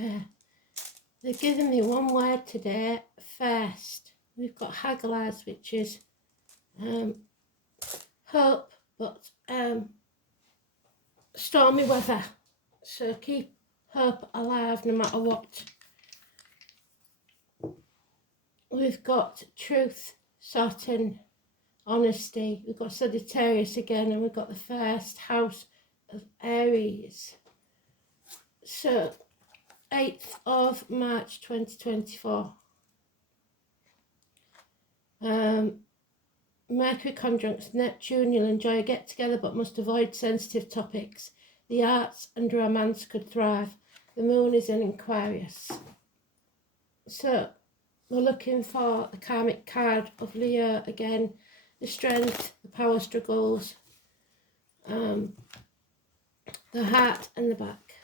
Okay. They're giving me one word today, first. We've got Hagalaz, which is hope, but stormy weather. So keep hope alive no matter what. We've got truth, certain, honesty. We've got Sagittarius again, and we've got the first house of Aries. So 8th of March 2024. Mercury conjuncts Neptune. You'll enjoy a get-together but must avoid sensitive topics. The arts and romance could thrive. The moon is in Aquarius. So we're looking for the karmic card of Leo again. The strength, the power struggles, the heart and the back.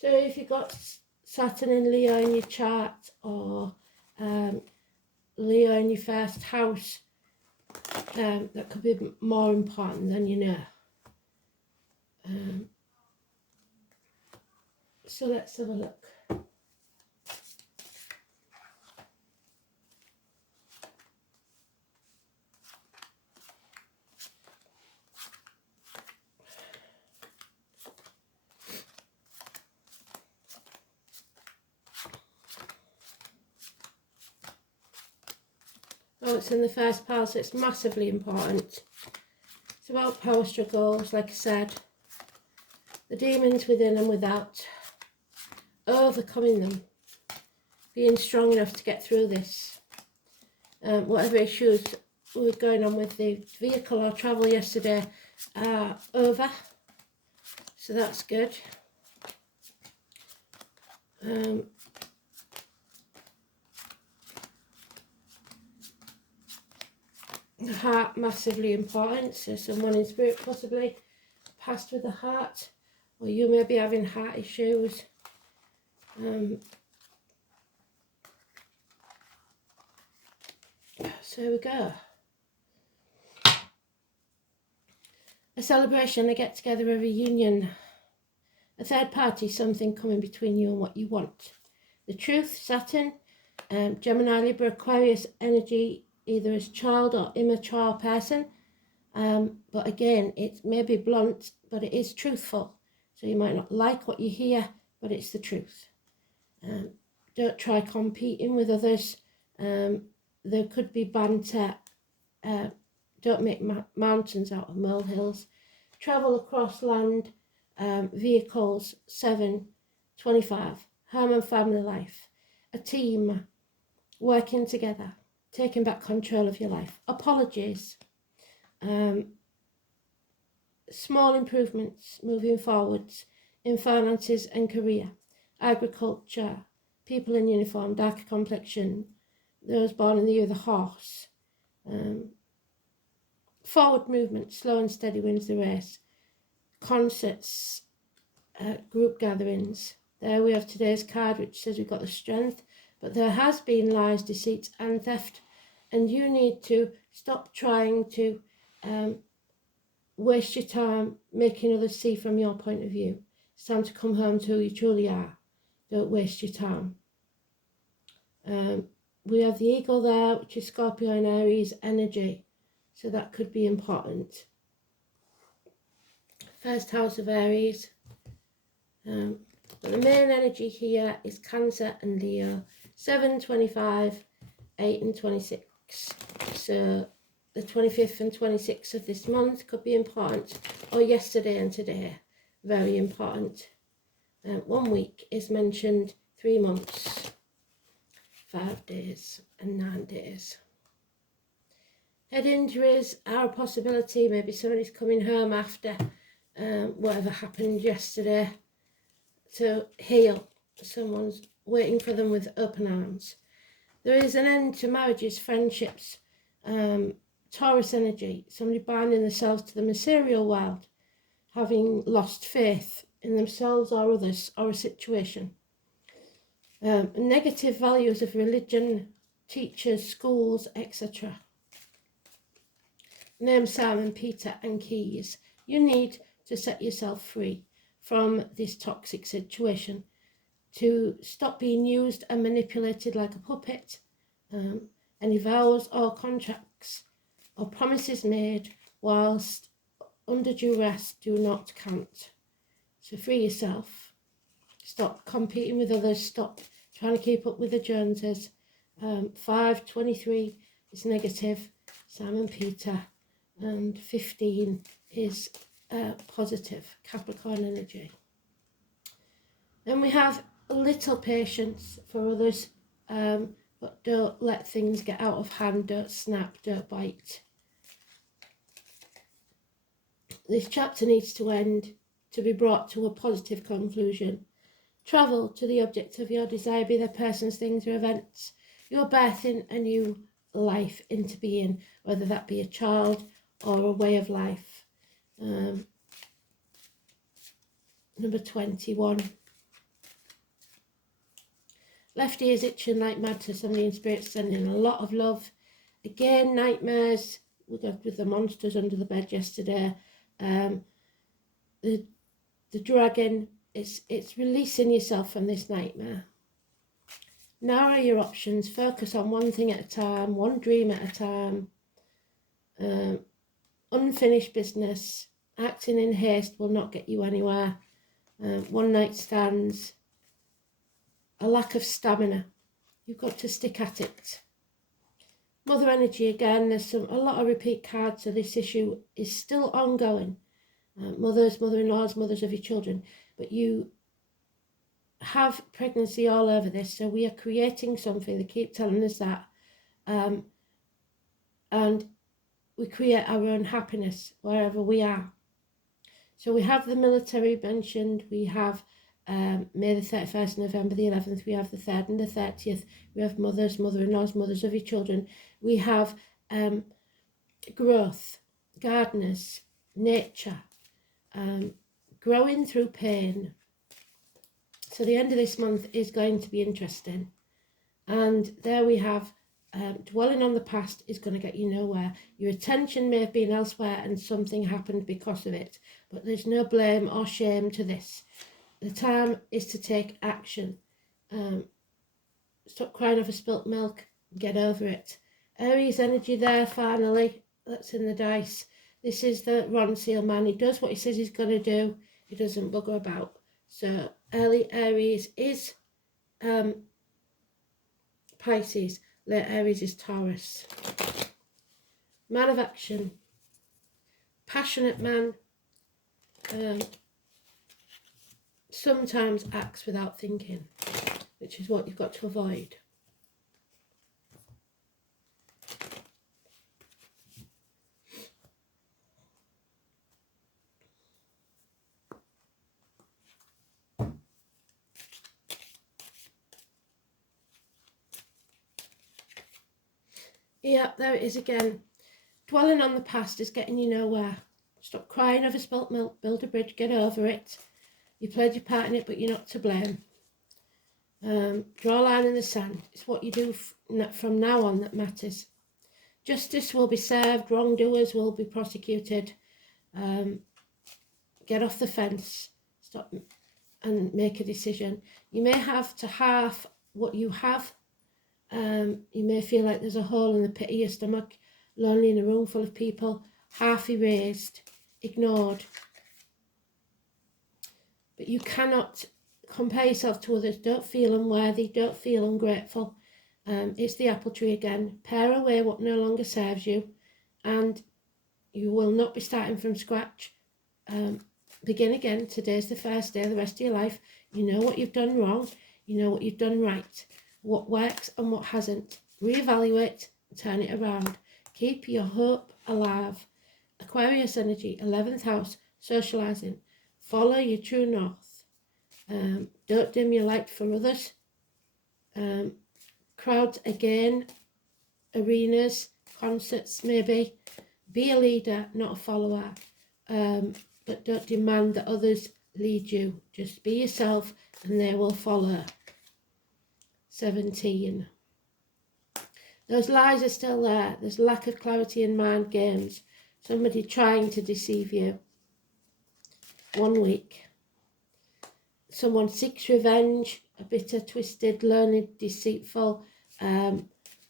So if you've got Saturn in Leo in your chart, or Leo in your first house, that could be more important than you know. So let's have a look. Oh, it's in the first pile, so it's massively important. It's about power struggles, like I said. The demons within and without. Overcoming them. Being strong enough to get through this. Whatever issues were going on with the vehicle or travel yesterday are over. So that's good. The heart, massively important. So someone in spirit possibly passed with the heart, or you may be having heart issues. So here we go. A celebration, a get together, a reunion. A third party, something coming between you and what you want. The truth, Saturn, Gemini, Libra, Aquarius energy, either as child or immature person. But again, it may be blunt, but it is truthful. So you might not like what you hear, but it's the truth. Don't try competing with others. There could be banter. Don't make mountains out of molehills. Travel across land, vehicles, 7:25. Home and family life. A team, working together, taking back control of your life. Apologies. Small improvements, moving forwards in finances and career. Agriculture, people in uniform, darker complexion, those born in the year of the horse. Forward movement, slow and steady wins the race. Concerts, group gatherings. There we have today's card, which says we've got the strength, but there has been lies, deceit and theft, and you need to stop trying to waste your time making others see from your point of view. It's time to come home to who you truly are. Don't waste your time. We have the eagle there, which is Scorpio and Aries energy, so that could be important. First house of Aries. But the main energy here is Cancer and Leo. 7:25, 8 and 26. So the 25th and 26th of this month could be important, or yesterday and today, very important. 1 week is mentioned, 3 months, 5 days and 9 days. Head injuries are a possibility. Maybe somebody's coming home after whatever happened yesterday to heal. Someone's waiting for them with open arms. There is an end to marriages, friendships, Taurus energy, somebody binding themselves to the material world, having lost faith in themselves or others or a situation. Negative values of religion, teachers, schools, etc. Name Simon, Peter and Keys. You need to set yourself free from this toxic situation. to stop being used and manipulated like a puppet. Any vows or contracts or promises made whilst under duress do not count. So free yourself. Stop competing with others. Stop trying to keep up with the Joneses. 523 is negative, Simon Peter, and 15 is positive, Capricorn energy. Then we have a little patience for others, but don't let things get out of hand, don't snap, don't bite. This chapter needs to end to be brought to a positive conclusion. Travel to the object of your desire, be there persons, things or events. You're birthing a new life into being, whether that be a child or a way of life. Number 21. Left ear's itching like mad to somebody in spirit, sending a lot of love. Again, nightmares. We got with the monsters under the bed yesterday. The dragon, it's releasing yourself from this nightmare. Narrow your options. Focus on one thing at a time, one dream at a time. Unfinished business. Acting in haste will not get you anywhere. One night stands. A lack of stamina. You've got to stick at it. Mother energy again. There's a lot of repeat cards, so this issue is still ongoing. Mothers, mother-in-laws, mothers of your children. But you have pregnancy all over this, so we are creating something. They keep telling us that. And we create our own happiness wherever we are. So we have the military mentioned. We have May the 31st, November the 11th. We have the 3rd and the 30th. We have mothers, mother-in-laws, mothers of your children. We have growth, gardeners, nature, growing through pain. So the end of this month is going to be interesting. And there we have dwelling on the past is going to get you nowhere. Your attention may have been elsewhere and something happened because of it. But there's no blame or shame to this. The time is to take action. Stop crying over spilt milk. Get over it. Aries energy there finally. That's in the dice. This is the Ron Seal man. He does what he says he's going to do. He doesn't bugger about. So early Aries is Pisces. Late Aries is Taurus. Man of action. Passionate man. Sometimes acts without thinking, which is what you've got to avoid. Yeah, there it is again. Dwelling on the past is getting you nowhere. Stop crying over spilt milk, build a bridge, get over it. You played your part in it, but you're not to blame. Draw a line in the sand. It's what you do from now on that matters. Justice will be served, wrongdoers will be prosecuted. Get off the fence, stop and make a decision. You may have to half what you have. You may feel like there's a hole in the pit of your stomach, lonely in a room full of people, half erased, ignored. But you cannot compare yourself to others. Don't feel unworthy, don't feel ungrateful. It's the apple tree again. Pare away what no longer serves you, and you will not be starting from scratch. Begin again. Today's the first day of the rest of your life. You know what you've done wrong, you know what you've done right, what works and what hasn't. Reevaluate, turn it around. Keep your hope alive. Aquarius energy, 11th house, socializing. Follow your true north. Don't dim your light for others. Crowds again, arenas, concerts maybe. Be a leader, not a follower. But don't demand that others lead you. Just be yourself and they will follow. 17. Those lies are still there. There's lack of clarity in mind games. Somebody trying to deceive you. 1 week. someone seeks revenge, a bitter, twisted, learned, deceitful,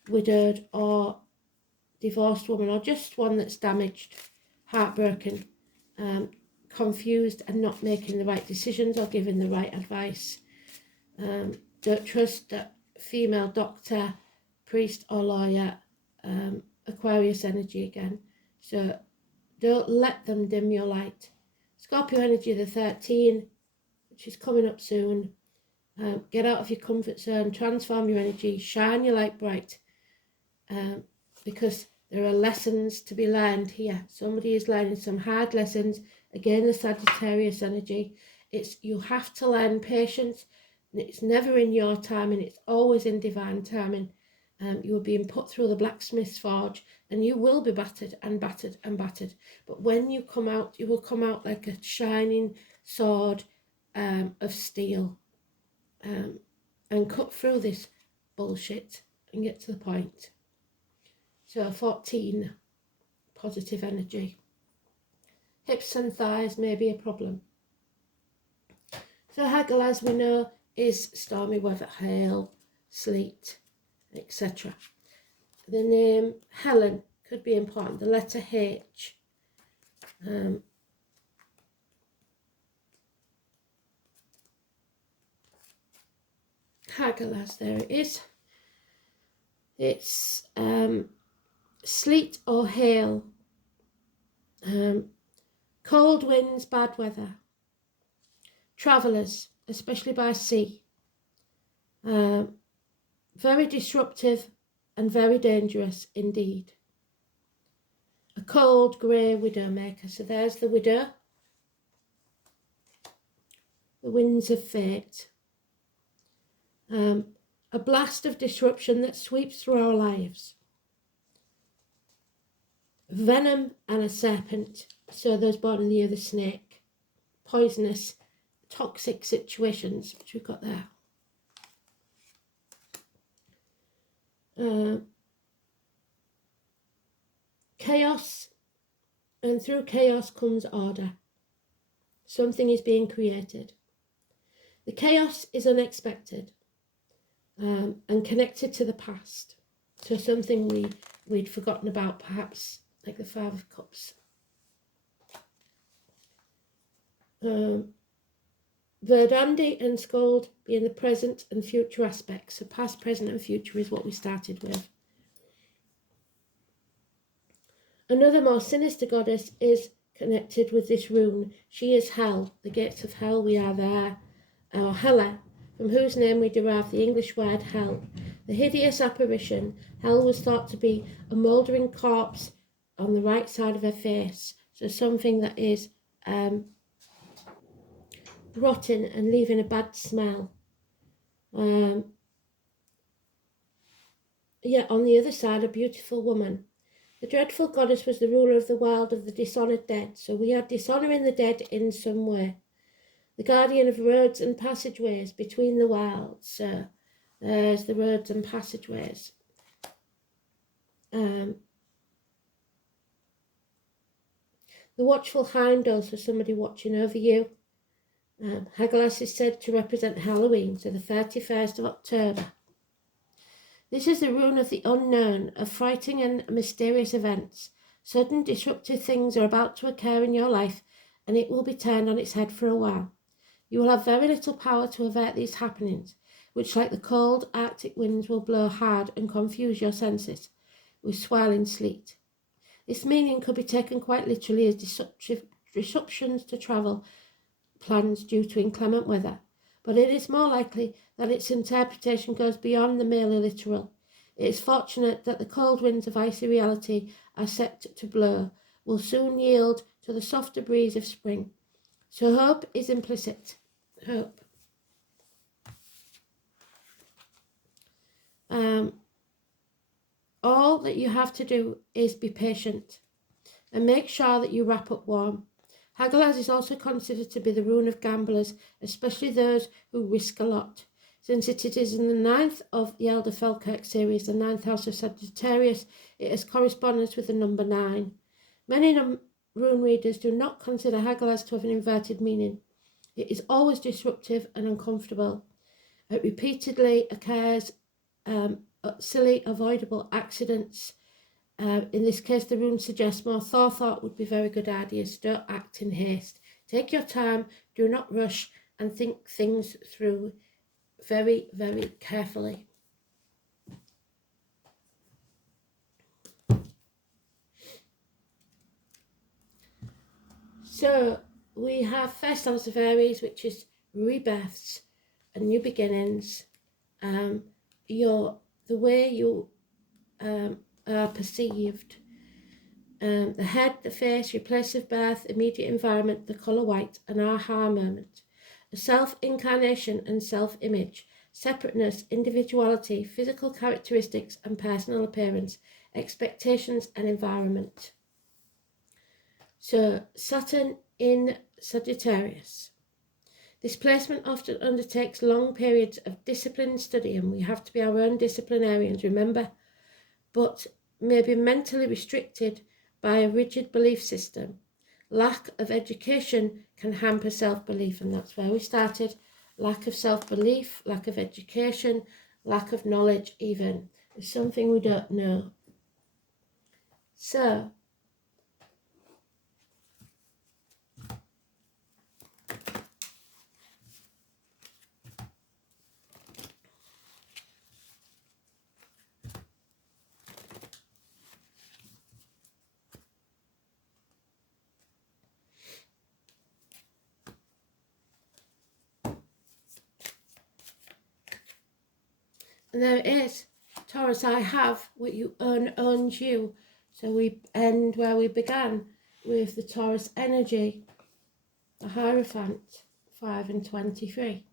widowed or divorced woman, or just one that's damaged, heartbroken, confused and not making the right decisions or giving the right advice. Don't trust that female doctor, priest or lawyer, Aquarius energy again. So don't let them dim your light. Scorpio energy, the 13, which is coming up soon. Get out of your comfort zone, transform your energy, shine your light bright, because there are lessons to be learned here. Somebody is learning some hard lessons. Again, the Sagittarius energy. You have to learn patience. It's never in your timing. It's always in divine timing. You are being put through the blacksmith's forge, and you will be battered and battered and battered. But when you come out, you will come out like a shining sword of steel, and cut through this bullshit and get to the point. So 14, positive energy. Hips and thighs may be a problem. So Haggle, as we know, is stormy weather, hail, sleet, etc. The name Helen could be important. The letter H. Haggalas, there it is. It's sleet or hail, cold winds, bad weather, travellers, especially by sea, very disruptive and very dangerous indeed. A cold grey widow maker. So there's the widow, the winds of fate, a blast of disruption that sweeps through our lives. Venom and a serpent, so those born in the year of the snake. Poisonous, toxic situations, which we've got there. Chaos, and through chaos comes order. Something is being created. The chaos is unexpected, and connected to the past. So something we'd forgotten about, perhaps, like the Five of Cups. Verdandi and Scold being the present and future aspects. So past, present and future is what we started with. Another more sinister goddess is connected with this rune. She is Hel, the gates of hell, we are there. Or Hela, from whose name we derive the English word hell. The hideous apparition, Hel was thought to be a mouldering corpse on the right side of her face. So something that is rotten and leaving a bad smell. On the other side, a beautiful woman. The dreadful goddess was the ruler of the world of the dishonoured dead. So we are dishonouring the dead in some way. The guardian of roads and passageways between the worlds. So there's the roads and passageways. The watchful hind, also somebody watching over you. Haggalas is said to represent Halloween, so the 31st of October. This is the rune of the unknown, of frightening and mysterious events. Sudden disruptive things are about to occur in your life, and it will be turned on its head for a while. You will have very little power to avert these happenings, which, like the cold Arctic winds, will blow hard and confuse your senses with swirling sleet. This meaning could be taken quite literally as disruptions to travel plans due to inclement weather, but it is more likely that its interpretation goes beyond the merely literal. It is fortunate that the cold winds of icy reality are set to blow, will soon yield to the softer breeze of spring. So hope is implicit. Hope. All that you have to do is be patient and make sure that you wrap up warm. Haggalas is also considered to be the rune of gamblers, especially those who risk a lot. Since it is in the 9th of the Elder Falkirk series, the 9th house of Sagittarius, it has correspondence with the number 9. Many rune readers do not consider Haggalas to have an inverted meaning. It is always disruptive and uncomfortable. It repeatedly occurs silly, avoidable accidents. In this case, the rune suggests more thought would be very good ideas. Don't act in haste. Take your time, do not rush, and think things through very, very carefully. So we have first house of Aries, which is rebirths and new beginnings. The way you are perceived. The head, the face, your place of birth, immediate environment, the colour white, an aha moment. A self-incarnation and self-image, separateness, individuality, physical characteristics and personal appearance, expectations and environment. So Saturn in Sagittarius. This placement often undertakes long periods of disciplined study, and we have to be our own disciplinarians, remember, but may be mentally restricted by a rigid belief system. Lack of education can hamper self-belief, and that's where we started. Lack of self-belief, lack of education, lack of knowledge even. There's something we don't know. So, and there it is. Taurus, I have what you own owns you. So we end where we began with the Taurus energy, the Hierophant, 5 and 23.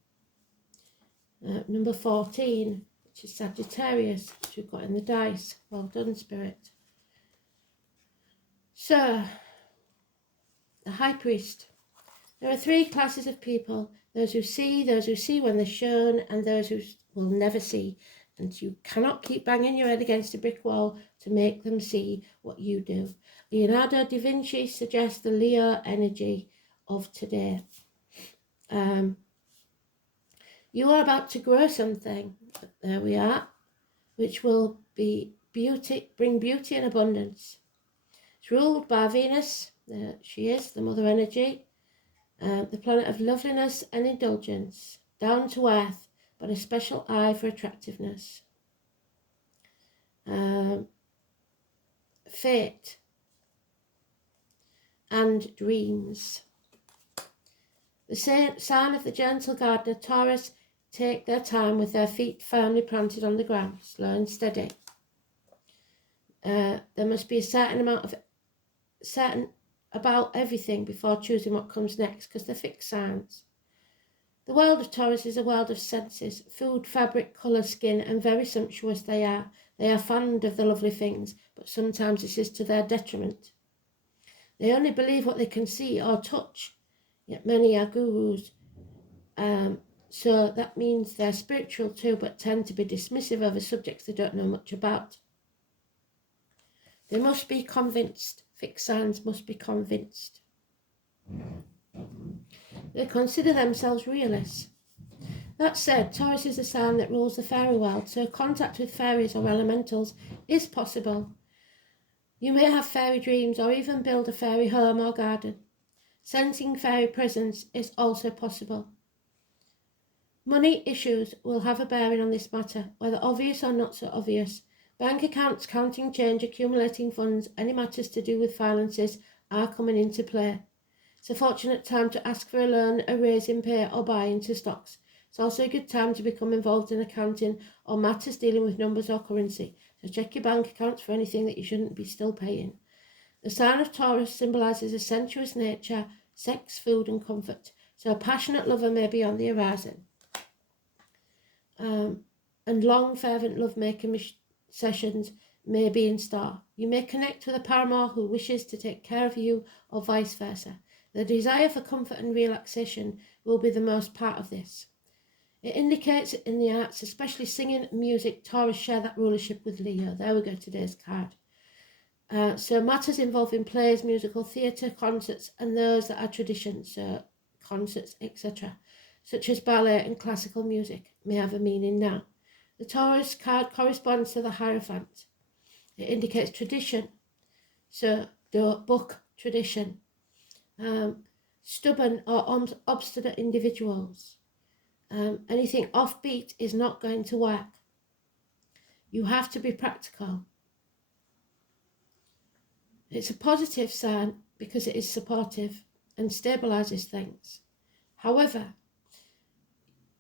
Number 14, which is Sagittarius, which we've got in the dice. Well done, Spirit. So, the High Priest. There are three classes of people: those who see when they're shown, and those who will never see. And you cannot keep banging your head against a brick wall to make them see what you do. Leonardo da Vinci suggests the Leo energy of today. You are about to grow something, there we are, which will be bring beauty and abundance. It's ruled by Venus, she is the mother energy, the planet of loveliness and indulgence, down to earth, but a special eye for attractiveness. Fate and dreams. The sign of the gentle gardener, Taurus, take their time with their feet firmly planted on the ground, slow and steady. There must be a certain about everything before choosing what comes next, because they're fixed signs. The world of Taurus is a world of senses, food, fabric, colour, skin, and very sumptuous they are. They are fond of the lovely things, but sometimes this is to their detriment. They only believe what they can see or touch, yet many are gurus. So that means they're spiritual too, but tend to be dismissive over subjects they don't know much about. They must be convinced. Fixed signs must be convinced. They consider themselves realists. That said, Taurus is a sign that rules the fairy world, so contact with fairies or elementals is possible. You may have fairy dreams or even build a fairy home or garden. Sensing fairy presence is also possible. Money issues will have a bearing on this matter, whether obvious or not so obvious. Bank accounts, counting change, accumulating funds, any matters to do with finances are coming into play. It's a fortunate time to ask for a loan, a raise in pay, or buy into stocks. It's also a good time to become involved in accounting or matters dealing with numbers or currency. So check your bank accounts for anything that you shouldn't be still paying. The sign of Taurus symbolises a sensuous nature, sex, food and comfort. So a passionate lover may be on the horizon. And long, fervent love-making sessions may be in store. You may connect with a paramour who wishes to take care of you, or vice versa. The desire for comfort and relaxation will be the most part of this. It indicates in the arts, especially singing and music, Taurus share that rulership with Leo. There we go, today's card. So matters involving plays, musical theatre, concerts, and those that are traditions, so concerts, etc., such as ballet and classical music, may have a meaning now. The Taurus card corresponds to the Hierophant. It indicates tradition, so the book tradition. Stubborn or obstinate individuals. Anything offbeat is not going to work. You have to be practical. It's a positive sign because it is supportive and stabilizes things. However,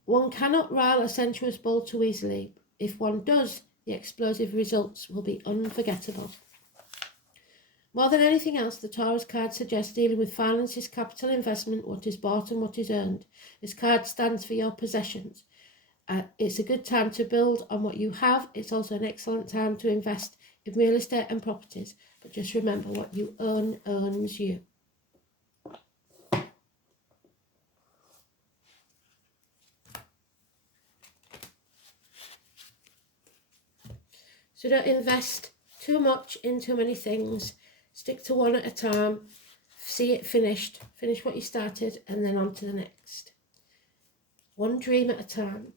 one cannot rile a sensuous bull too easily. If one does, the explosive results will be unforgettable. More than anything else, the Taurus card suggests dealing with finances, capital investment, what is bought and what is earned. This card stands for your possessions. It's a good time to build on what you have. It's also an excellent time to invest in real estate and properties. But just remember, what you own owns you. So don't invest too much in too many things. Stick to one at a time. See it finished. Finish what you started and then on to the next. One dream at a time.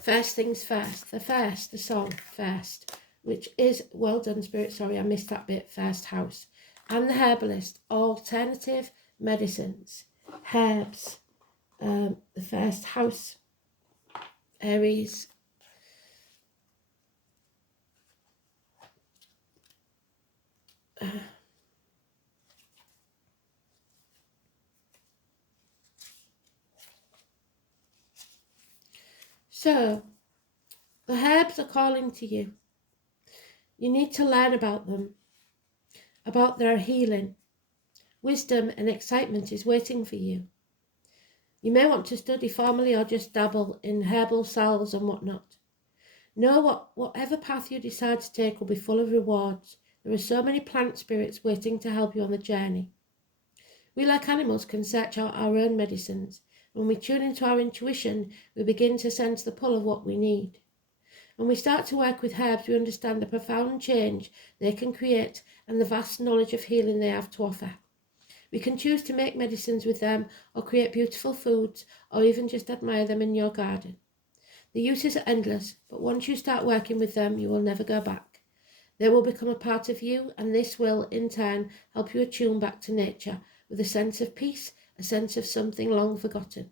First things first. The song First, which is, well done Spirit, sorry I missed that bit, First House. And the Herbalist, alternative medicines, herbs, the first house, Aries. So, the herbs are calling to you. You need to learn about them, about their healing. Wisdom and excitement is waiting for you. You may want to study formally or just dabble in herbal salves and whatnot. Know whatever path you decide to take will be full of rewards. There are so many plant spirits waiting to help you on the journey. We, like animals, can search out our own medicines. When we tune into our intuition, we begin to sense the pull of what we need. When we start to work with herbs, we understand the profound change they can create and the vast knowledge of healing they have to offer. We can choose to make medicines with them or create beautiful foods or even just admire them in your garden. The uses are endless, but once you start working with them, you will never go back. They will become a part of you, and this will, in turn, help you attune back to nature with a sense of peace, a sense of something long forgotten.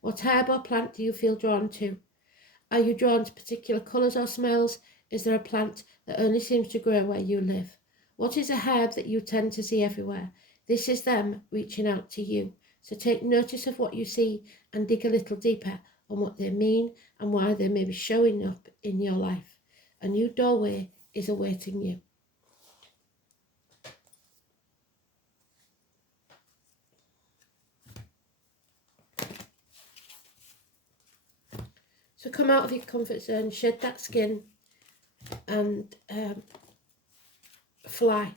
What herb or plant do you feel drawn to? Are you drawn to particular colours or smells? Is there a plant that only seems to grow where you live? What is a herb that you tend to see everywhere? This is them reaching out to you. So take notice of what you see and dig a little deeper on what they mean and why they may be showing up in your life. A new doorway is awaiting you. So come out of your comfort zone, shed that skin and fly.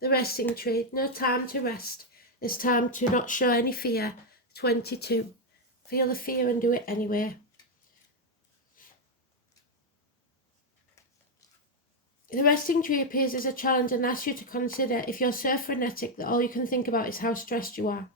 The resting tree, no time to rest. It's time to not show any fear. 22. Feel the fear and do it anyway. The resting tree appears as a challenge and asks you to consider if you're so frenetic that all you can think about is how stressed you are.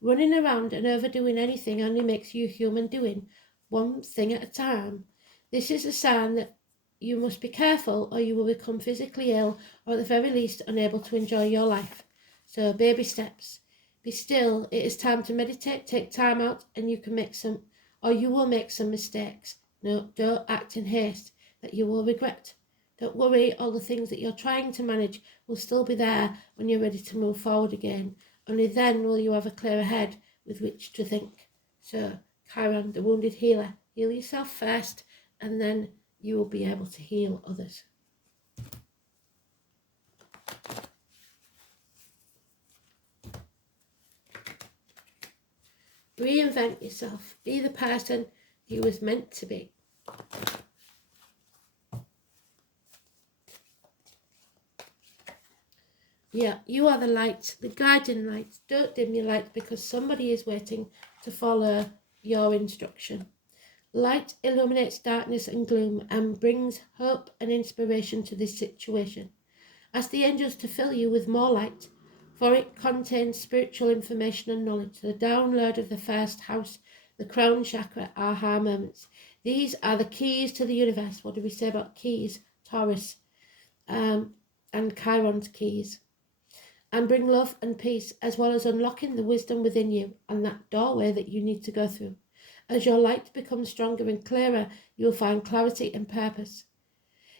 Running around and overdoing anything only makes you human, doing one thing at a time. This is a sign that you must be careful or you will become physically ill or at the very least unable to enjoy your life. So baby steps. Be still. It is time to meditate. Take time out and you will make some mistakes. No, don't act in haste that you will regret. Don't worry, all the things that you're trying to manage will still be there when you're ready to move forward again. Only then will you have a clearer head with which to think. So, Chiron, the wounded healer, heal yourself first and then you will be able to heal others. Reinvent yourself. Be the person you was meant to be. Yeah, you are the light, the guiding light. Don't dim your light because somebody is waiting to follow your instruction. Light illuminates darkness and gloom and brings hope and inspiration to this situation. Ask the angels to fill you with more light, for it contains spiritual information and knowledge. The download of the first house, the crown chakra, aha moments. These are the keys to the universe. What do we say about keys? Taurus, and Chiron's keys. And bring love and peace, as well as unlocking the wisdom within you and that doorway that you need to go through. As your light becomes stronger and clearer, you will find clarity and purpose.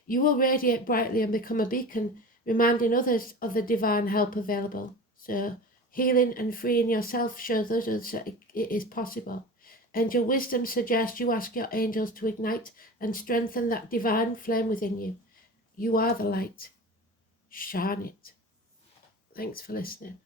You will radiate brightly and become a beacon, reminding others of the divine help available. So healing and freeing yourself shows others that it is possible. And your wisdom suggests you ask your angels to ignite and strengthen that divine flame within you. You are the light. Shine it. Thanks for listening.